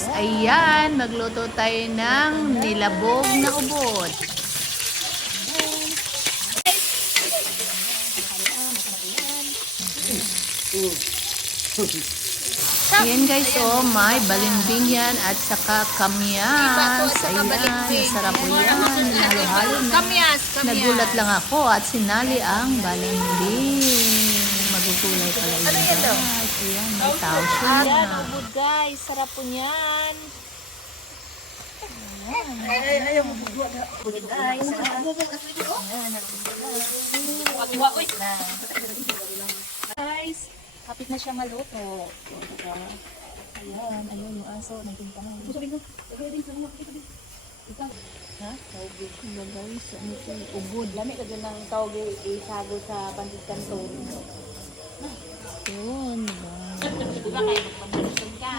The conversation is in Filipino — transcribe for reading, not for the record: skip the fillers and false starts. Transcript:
guys, ayan, magluto tayo ng nilabog na ubod. Ayan guys, oh, may balimbing yan at saka kamyas. Ayan, masarap po yan. Halo-halo na. Nagulat lang ako at sinali ang balimbing. Magugulay pala yun guys. Ayan, may tao siya. Ayan, ubod guys. Sarap po niyan. Ayaw mo bubuhat na. Guys, guys, kapit na siya maluto. Ayan, ayun yung aso. Nagtinta na. Ha? Tawag ba guys? Ano ito? Ubod. Dami ka dyan ng tawag isago sa Bandit Canton. Yun. Diba kayo magpanalusog ka?